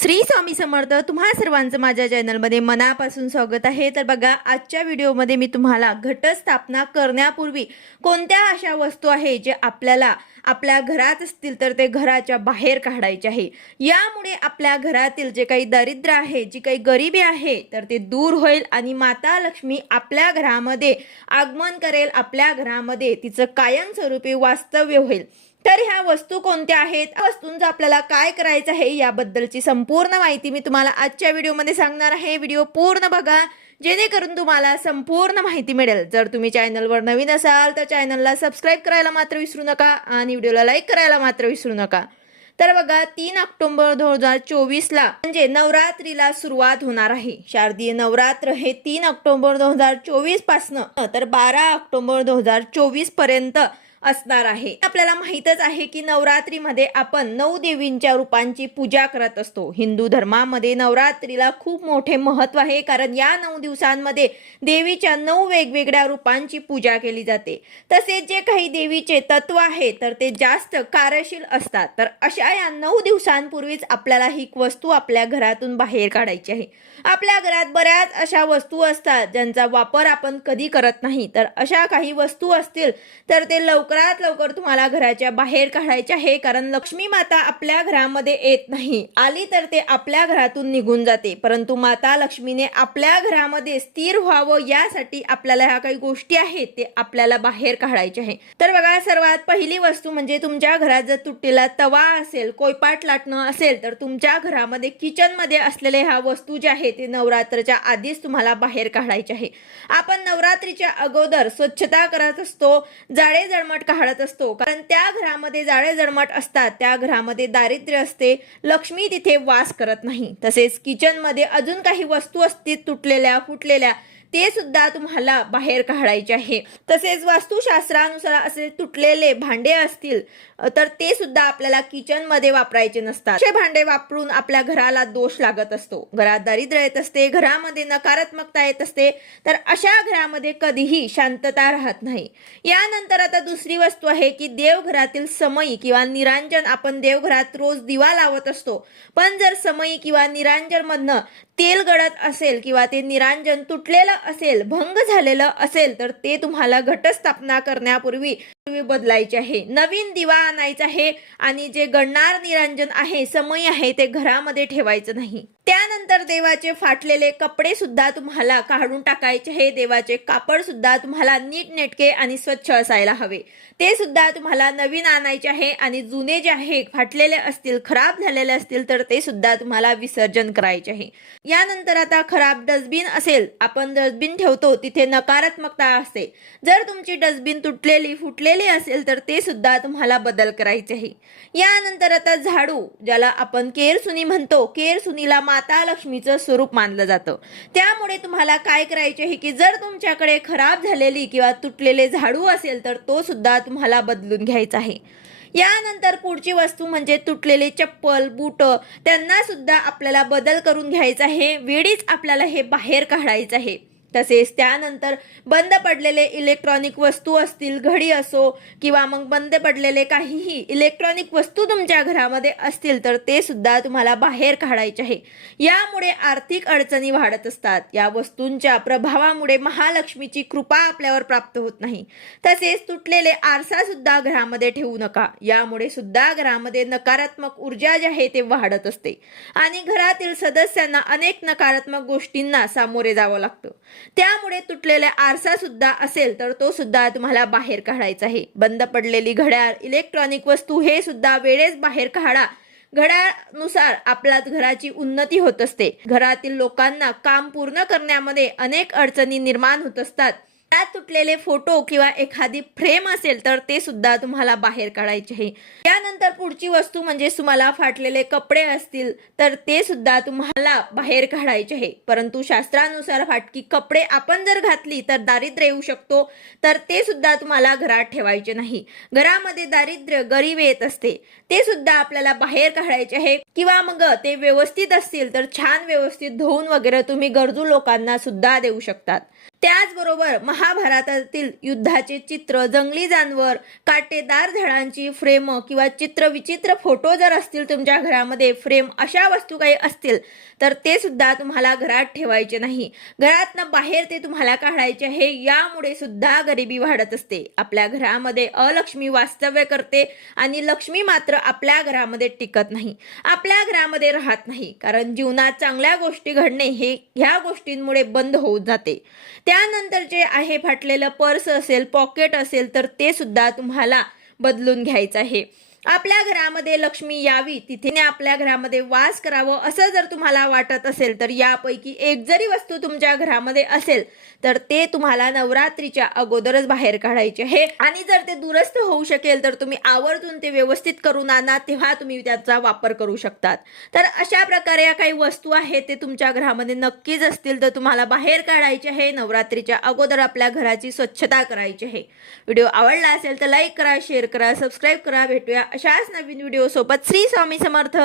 श्री स्वामी समर्थ तुम्हा सर्वांचं माझ्या चॅनलमध्ये मनापासून स्वागत आहे. तर बघा आजच्या व्हिडिओमध्ये मी तुम्हाला घटस्थापना करण्यापूर्वी कोणत्या अशा वस्तू आहे जे आपल्याला आपल्या घरात असतील तर ते घराच्या बाहेर काढायचे आहे? यामुळे आपल्या घरातील जे काही दारिद्र्य आहे जी काही गरिबी आहे तर ते दूर होईल आणि माता लक्ष्मी आपल्या घरामध्ये आगमन करेल आपल्या घरामध्ये तिचं कायमस्वरूपी वास्तव्य होईल. तर ह्या वस्तू कोणत्या आहेत? वस्तूंचं आपल्याला काय करायचं आहे याबद्दलची संपूर्ण माहिती मी तुम्हाला आजच्या व्हिडिओमध्ये सांगणार आहे. व्हिडिओ पूर्ण बघा. जेणेकरून तुम्हाला संपूर्ण माहिती मिळेल. जर तुम्ही चॅनलवर नवीन असाल तर चॅनलला सबस्क्राईब करायला मात्र विसरू नका आणि व्हिडिओला लाईक करायला मात्र विसरू नका. तर बघा तीन ऑक्टोबर दोन हजार चोवीसला म्हणजे नवरात्रीला सुरुवात होणार आहे. शारदीय नवरात्र हे तीन ऑक्टोबर दोन हजार चोवीस पासनं तर बारा ऑक्टोबर दोन हजार चोवीसपर्यंत असणार आहे. आपल्याला माहीतच आहे की नवरात्रीमध्ये आपण नऊ देवींच्या रूपांची पूजा करत असतो. हिंदू धर्मामध्ये नवरात्रीला खूप मोठे महत्त्व आहे कारण या नऊ दिवसांमध्ये देवीच्या नऊ वेगवेगळ्या रूपांची पूजा केली जाते. तसेच जे काही देवीचे तत्व आहे तर ते जास्त कार्यशील असतात. तर अशा या नऊ दिवसांपूर्वीच आपल्याला ही वस्तू आपल्या घरातून बाहेर काढायची आहे. आपल्या घरात बऱ्याच अशा वस्तू असतात ज्यांचा वापर आपण कधी करत नाही. तर अशा काही वस्तू असतील तर ते लवकरात लवकर तुम्हाला घराच्या बाहेर काढायचे आहे कारण लक्ष्मी माता आपल्या घरामध्ये येत नाही. आली तर ते आपल्या घरातून निघून जाते. परंतु माता लक्ष्मीने आपल्या घरामध्ये स्थिर व्हावं यासाठी आपल्याला ह्या काही गोष्टी आहेत ते आपल्याला बाहेर काढायचे आहे. तर बघा सर्वात पहिली वस्तू म्हणजे तुमच्या घरात जर तुटलेला तवा असेल कोयपाट लाटणं असेल तर तुमच्या घरामध्ये किचनमध्ये असलेल्या ह्या वस्तू ज्या आहेत ते नवरात्रच्या आधीच तुम्हाला बाहेर काढायचे आहे. आपण नवरात्रीच्या अगोदर स्वच्छता करत असतो जाळे जळमट काढत असतो. कारण त्या घरामध्ये जाळे जळमट असतात त्या घरामध्ये दारिद्र्य असते लक्ष्मी तिथे वास करत नाही. तसेच किचनमध्ये अजून काही वस्तू असतील तुटलेल्या फुटलेल्या ते सुद्धा तुम्हाला बाहेर काढायचे आहे. तसेच वास्तुशास्त्रानुसार असे तुटलेले भांडे असतील तर ते सुद्धा आपल्याला किचनमध्ये वापरायचे नसतात. असे भांडे वापरून आपल्या घराला दोष लागत असतो. घरात दारिद्र्य येत असते घरामध्ये नकारात्मकता येत असते तर अशा घरामध्ये कधीही शांतता राहत नाही. यानंतर आता दुसरी वस्तू आहे की देवघरातील समयी किंवा निरांजन आपण देवघरात रोज दिवा लावत असतो. पण जर समयी किंवा निरांजन मधनं तेल गळत असेल किंवा ते निरांजन तुटलेलं असेल भंग झालेलं असेल तर ते तुम्हाला घटस्थापना करण्यापूर्वी बदलायचे आहे. नवीन दिवा आणायचा आहे आणि जे गणणार निरांजन आहे समय आहे ते घरामध्ये ठेवायचं नाही. त्यानंतर देवाचे फाटलेले कपडे सुद्धा तुम्हाला काढून टाकायचे आहे. देवाचे कापड सुद्धा तुम्हाला नीटनेटके आणि स्वच्छ असायला हवे. ते सुद्धा तुम्हाला नवीन आणायचे आहे आणि जुने जे आहे फाटलेले असतील खराब झालेले असतील तर ते सुद्धा तुम्हाला विसर्जन करायचे आहे. यानंतर आता खराब डस्टबिन असेल आपण डस्टबिन ठेवतो तिथे नकारात्मकता असते. जर तुमची डस्टबिन तुटलेली फुटलेली असेल तर ते सुद्धा तुम्हाला बदल करायचे आहे यानंतर आता झाडू ज्याला आपण केरसुनी म्हणतो केरसुनीला माता लक्ष्मीचं स्वरूप मानलं जातं. त्यामुळे तुम्हाला काय करायचे आहे की जर तुमच्याकडे खराब झालेली किंवा तुटलेले झाडू असेल तर तो सुद्धा तुम्हाला बदलून घ्यायचा आहे. यानंतर पुढची वस्तू म्हणजे तुटलेले चप्पल बूट त्यांना सुद्धा आपल्याला बदल करून घ्यायचा आहे. वेळीच आपल्याला हे बाहेर काढायचं आहे. तसेच त्यानंतर बंद पडलेले इलेक्ट्रॉनिक वस्तू असतील घडी असो किंवा मग बंद पडलेले काहीही इलेक्ट्रॉनिक वस्तू तुमच्या घरामध्ये असतील तर ते सुद्धा तुम्हाला बाहेर काढायचे आहे. यामुळे आर्थिक अडचणी वाढत असतात. या वस्तूंच्या प्रभावामुळे महालक्ष्मीची कृपा आपल्यावर प्राप्त होत नाही. तसेच तुटलेले आरसा सुद्धा घरामध्ये ठेवू नका. यामुळे सुद्धा घरामध्ये नकारात्मक ऊर्जा जी आहे ते वाढत असते. आणि घरातील सदस्यांना अनेक नकारात्मक गोष्टींना सामोरे जावं लागतं. त्यामुळे तुटलेला आरसा सुद्धा असेल तर तो सुद्धा तुम्हाला बाहेर काढायचा आहे. बंद पडलेली घड्याळ इलेक्ट्रॉनिक वस्तू हे सुद्धा वेळेस बाहेर काढा. घड्याळनुसार आपल्या घराची उन्नती होत असते. घरातील लोकांना काम पूर्ण करण्यामध्ये अनेक अडचणी निर्माण होत असतात. त्यात तुटलेले फोटो किंवा एखादी फ्रेम असेल तर ते सुद्धा तुम्हाला बाहेर काढायचे आहे. त्यानंतर पुढची वस्तू म्हणजे तुम्हाला फाटलेले कपडे असतील तर ते सुद्धा तुम्हाला बाहेर काढायचे आहे. परंतु शास्त्रानुसार फाटकी कपडे आपण जर घातली तर दारिद्र्य येऊ शकतो तर ते सुद्धा तुम्हाला घरात ठेवायचे नाही. घरामध्ये दारिद्र्य गरीब येत असते. ते सुद्धा आपल्याला बाहेर काढायचे आहे. किंवा मग ते व्यवस्थित असतील तर छान व्यवस्थित धुवून वगैरे तुम्ही गरजू लोकांना सुद्धा देऊ शकतात. त्याचबरोबर महाभारतातील युद्धाचे चित्र जंगली जानवर काटेदार झाडांची फ्रेम किंवा चित्र विचित्र फोटो जर असतील तुमच्या घरामध्ये फ्रेम अशा वस्तू काही असतील तर ते सुद्धा तुम्हाला घरात ठेवायचे नाही. घरातनं बाहेर ते तुम्हाला काढायचे आहे यामुळे सुद्धा गरिबी वाढत असते. आपल्या घरामध्ये अलक्ष्मी वास्तव्य करते आणि लक्ष्मी मात्र आपल्या घरामध्ये टिकत नाही. आपल्या घरामध्ये राहत नाही कारण जीवनात चांगल्या गोष्टी घडणे हे ह्या गोष्टींमुळे बंद होऊन जाते. त्यानंतर जे आहे फाटलेलं पर्स असेल पॉकेट असेल तर ते सुद्धा तुम्हाला बदलून घ्यायचं आहे. आपल्या घरामध्ये लक्ष्मी यावी तिथे आपल्या घरामध्ये वास करावं असं जर तुम्हाला वाटत असेल तर यापैकी एक जरी वस्तू तुमच्या घरामध्ये असेल तर ते तुम्हाला नवरात्रीच्या अगोदरच बाहेर काढायचे आहे. आणि जर ते दुरुस्त होऊ शकेल तर तुम्ही आवर्जून ते व्यवस्थित करून आणा तेव्हा तुम्ही त्याचा वापर करू शकतात. तर अशा प्रकारे या काही वस्तू आहेत ते तुमच्या घरामध्ये नक्कीच असतील तर तुम्हाला बाहेर काढायचे आहे. नवरात्रीच्या अगोदर आपल्या घराची स्वच्छता करायची आहे. व्हिडिओ आवडला असेल तर लाईक करा शेअर करा सबस्क्राईब करा. भेटूया अशाच नवीन व्हिडिओसोबत श्री स्वामी समर्थ.